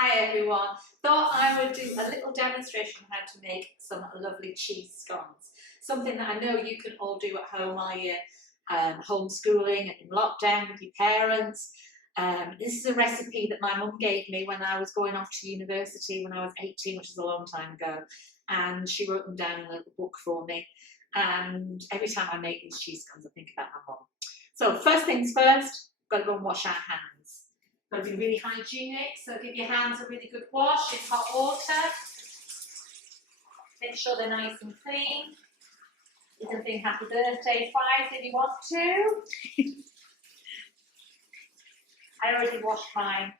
Hi everyone. Thought I would do a little demonstration on how to make some lovely cheese scones. Something that I know you can all do at home while you're homeschooling and in lockdown with your parents. This is a recipe that my mum gave me when I was going off to university when I was 18, which is a long time ago. And she wrote them down in a little book for me. And every time I make these cheese scones, I think about my mum. So first things first, got to go and wash our hands. Got to be really hygienic, so give your hands a really good wash in hot water. Make sure they're nice and clean. You can sing happy birthday twice if you want to. I already washed mine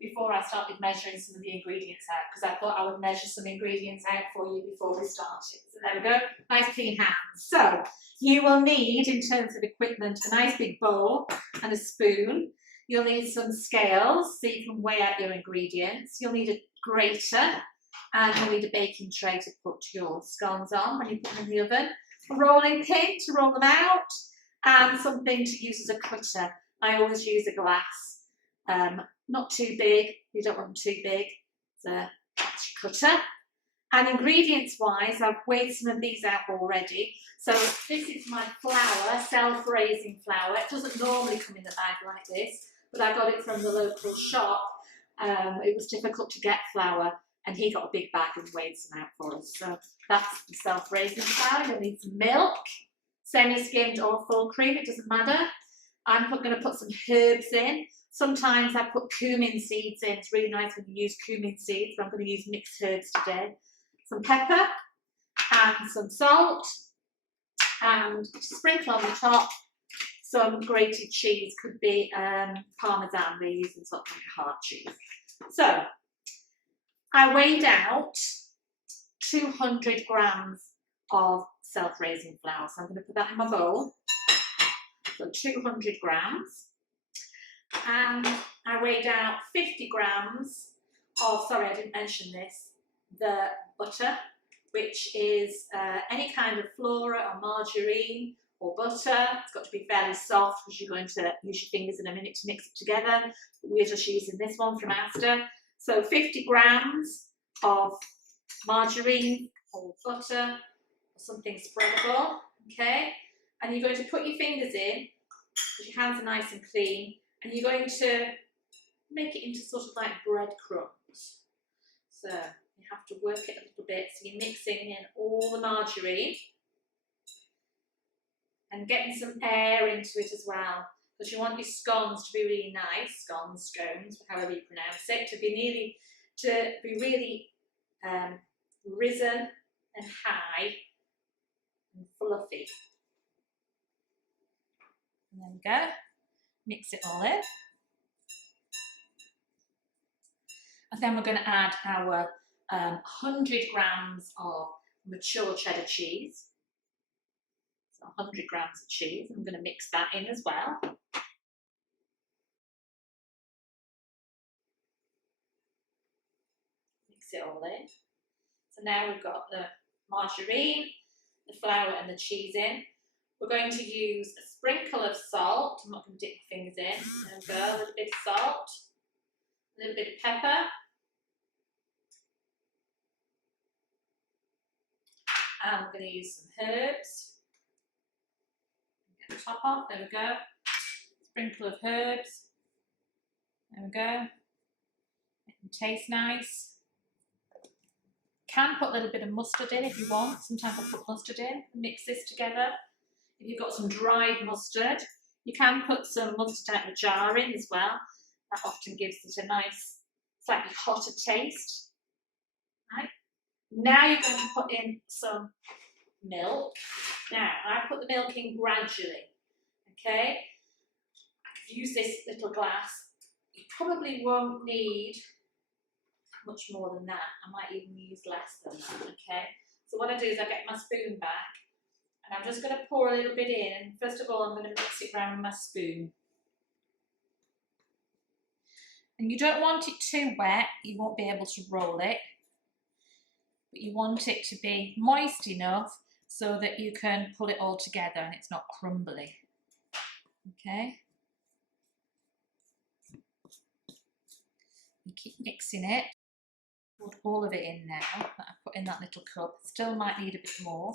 before I started measuring some of the ingredients out, because I thought I would measure some ingredients out for you before we started. So there we go, nice clean hands. So you will need, in terms of equipment, a nice big bowl and a spoon. You'll need some scales so you can weigh out your ingredients. You'll need a grater and you'll need a baking tray to put your scones on when you put them in the oven. A rolling pin to roll them out and something to use as a cutter. I always use a glass. Not too big, you don't want them too big. So that's your cutter. And ingredients wise, I've weighed some of these out already. So this is my flour, self-raising flour. It doesn't normally come in the bag like this, but I got it from the local shop. It was difficult to get flour and he got a big bag and weighed some out for us. So that's the self-raising flour. You'll need some milk, semi-skimmed or full cream, it doesn't matter. I'm going to put some herbs in. Sometimes I put cumin seeds in. It's really nice when you use cumin seeds, but I'm going to use mixed herbs today. Some pepper and some salt, and sprinkle on the top some grated cheese. Could be Parmesan, they're using sort of like a hard cheese. So I weighed out 200 grams of self-raising flour. So I'm going to put that in my bowl. So 200 grams. And I weighed out 50 grams of, sorry I didn't mention this, the butter, which is any kind of flora or margarine or butter. It's got to be fairly soft because you're going to use your fingers in a minute to mix it together. We're just using this one from Asda. So 50 grams of margarine or butter or something spreadable, okay? And you're going to put your fingers in because your hands are nice and clean, and you're going to make it into sort of like breadcrumbs. So you have to work it a little bit, so you're mixing in all the margarine and getting some air into it as well, because you want your scones to be really nice, scones, however you pronounce it, to be really risen and high and fluffy. And there we go. Mix it all in. And then we're going to add our 100 grams of mature cheddar cheese. So 100 grams of cheese. I'm going to mix that in as well. Mix it all in. So now we've got the margarine, the flour and the cheese in. We're going to use a sprinkle of salt. I'm not going to dip my fingers in. There we go, a little bit of salt, a little bit of pepper, and we're going to use some herbs. Get the top off, there we go. Sprinkle of herbs. There we go. Make them taste nice. Can put a little bit of mustard in if you want. Sometimes I put mustard in and mix this together. If you've got some dried mustard, you can put some mustard out of a jar in as well. That often gives it a nice, slightly hotter taste. Right. Now you're going to put in some milk. Now, I put the milk in gradually, okay? I could use this little glass. You probably won't need much more than that. I might even use less than that, okay? So what I do is I get my spoon back, and I'm just going to pour a little bit in. And first of all, I'm going to mix it around with my spoon. And you don't want it too wet, you won't be able to roll it. But you want it to be moist enough so that you can pull it all together and it's not crumbly. Okay. You keep mixing it. Put all of it in now that I put in that little cup. Still might need a bit more.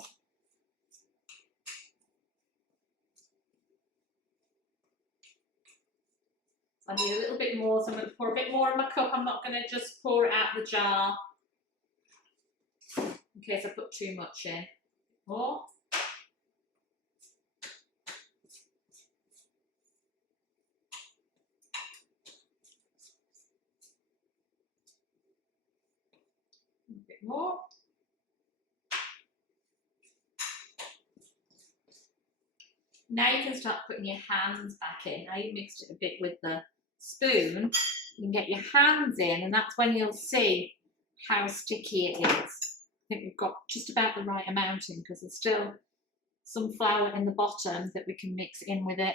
I need a little bit more, so I'm going to pour a bit more in my cup. I'm not going to just pour it out the jar in case I put too much in. More. A bit more. Now you can start putting your hands back in. Now you've mixed it a bit with the spoon, you can get your hands in, and that's when you'll see how sticky it is. I think we've got just about the right amount in because there's still some flour in the bottom that we can mix in with it.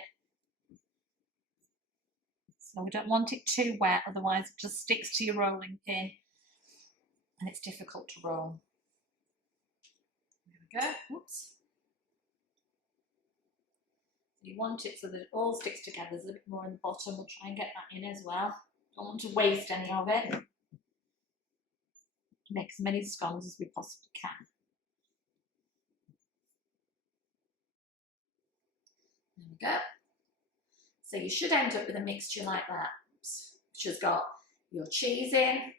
So we don't want it too wet, otherwise it just sticks to your rolling pin and it's difficult to roll. There we go. Whoops. You want it so that it all sticks together. There's a bit more in the bottom. We'll try and get that in as well. Don't want to waste any of it. Make as many scones as we possibly can. There we go. So you should end up with a mixture like that, which has got your cheese in,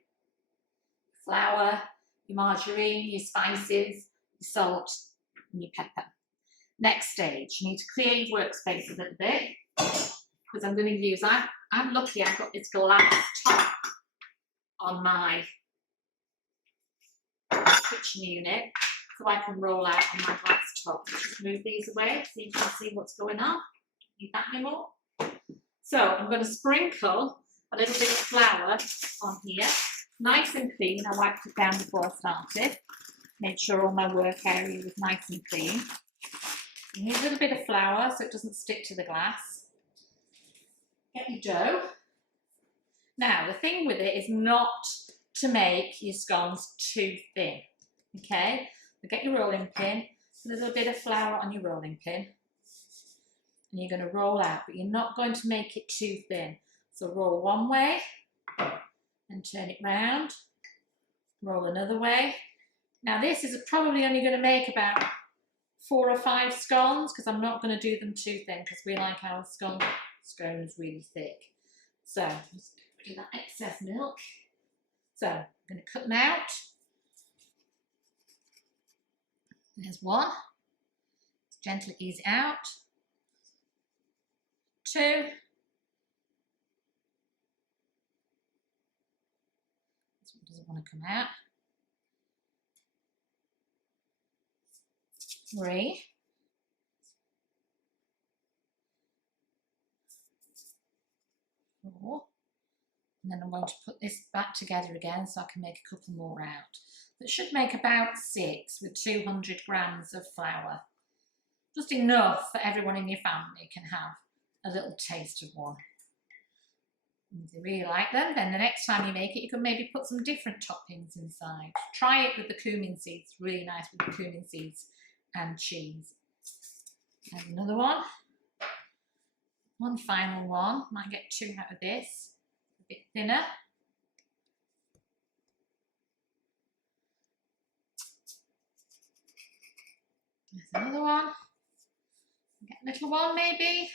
flour, your margarine, your spices, your salt, and your pepper. Next stage, you need to clear your workspace a little bit because I'm going to use, I'm lucky I've got this glass top on my kitchen unit so I can roll out on my glass top. Just move these away so you can see what's going on. Need that anymore. So I'm going to sprinkle a little bit of flour on here, nice and clean. I wiped it down before I started, made sure all my work area was nice and clean. You need a little bit of flour so it doesn't stick to the glass. Get your dough. Now, the thing with it is not to make your scones too thin, okay? So get your rolling pin, put a little bit of flour on your rolling pin, and you're going to roll out, but you're not going to make it too thin. So roll one way and turn it round, roll another way. Now, this is probably only going to make about 4 or 5 scones because I'm not going to do them too thin because we like our scones really thick. So just get rid of that excess milk. So I'm going to cut them out. There's one. Just gently ease it out. 2. This one doesn't want to come out. 3. 4. And then I'm going to put this back together again so I can make a couple more out. That should make about 6 with 200 grams of flour. Just enough that everyone in your family can have a little taste of one. And if you really like them, then the next time you make it, you can maybe put some different toppings inside. Try it with the cumin seeds, really nice with the cumin seeds and cheese. And another one. One final one. Might get 2 out of this. A bit thinner. There's another one. Get a little one maybe.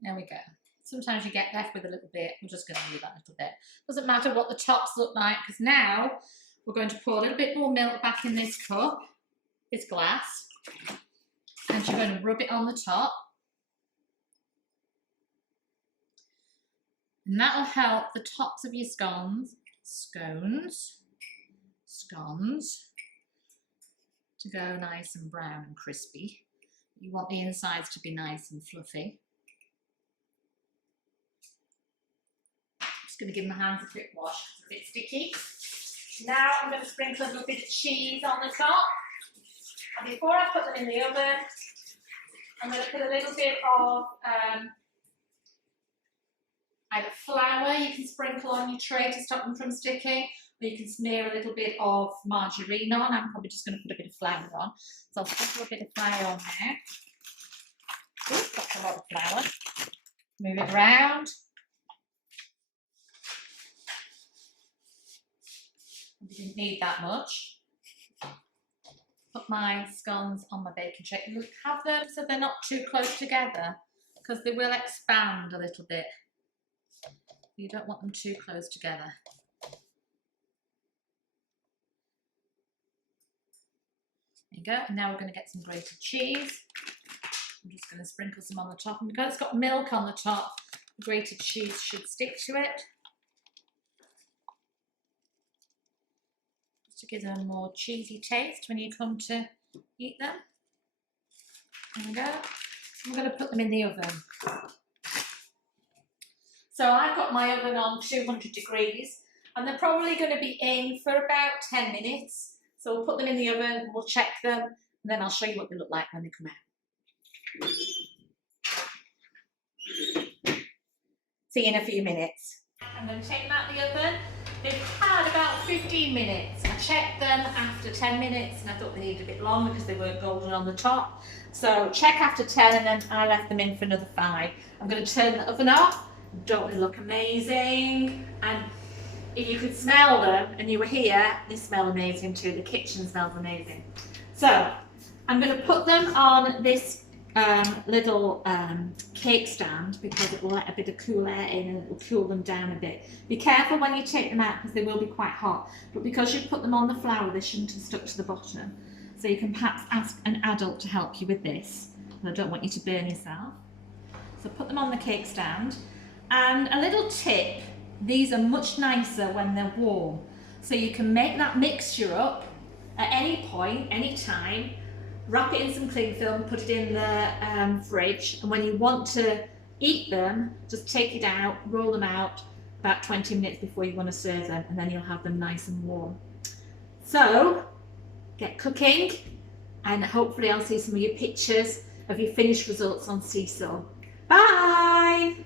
There we go. Sometimes you get left with a little bit. We're just going to leave that little bit. Doesn't matter what the tops look like because now we're going to pour a little bit more milk back in this cup, this glass, and you're going to rub it on the top. And that will help the tops of your scones to go nice and brown and crispy. You want the insides to be nice and fluffy. Just going to give my hands a quick wash because it's a bit sticky. Now I'm going to sprinkle a little bit of cheese on the top. And before I put them in the oven, I'm going to put a little bit of either flour you can sprinkle on your tray to stop them from sticking, or you can smear a little bit of margarine on. I'm probably just going to put a bit of flour on. So I'll sprinkle a bit of flour on there. out the flour. Move it around. I didn't need that much. Put my scones on my baking tray. You have them so they're not too close together because they will expand a little bit. You don't want them too close together. There you go. And now we're going to get some grated cheese. I'm just going to sprinkle some on the top. And because it's got milk on the top, the grated cheese should stick to it. Just to give them a more cheesy taste when you come to eat them. There we go. I'm going to put them in the oven. So I've got my oven on 200 degrees and they're probably going to be in for about 10 minutes. So we'll put them in the oven, we'll check them, and then I'll show you what they look like when they come out. See you in a few minutes. I'm going to take them out of the oven. They've had about 15 minutes. I checked them after 10 minutes and I thought they needed a bit longer because they weren't golden on the top. So check after 10 and then I left them in for another 5. I'm going to turn the oven off. Don't they look amazing? And if you could smell them and you were here, they smell amazing too. The kitchen smells amazing. So I'm going to put them on this little cake stand because it will let a bit of cool air in and it will cool them down a bit. Be careful when you take them out because they will be quite hot. But because you put them on the flour, they shouldn't have stuck to the bottom. So you can perhaps ask an adult to help you with this. I don't want you to burn yourself. So put them on the cake stand. And a little tip, these are much nicer when they're warm. So you can make that mixture up at any point, any time, wrap it in some cling film, put it in the fridge, and when you want to eat them, just take it out, roll them out about 20 minutes before you want to serve them, and then you'll have them nice and warm. So, get cooking, and hopefully I'll see some of your pictures of your finished results on Seesaw. Bye!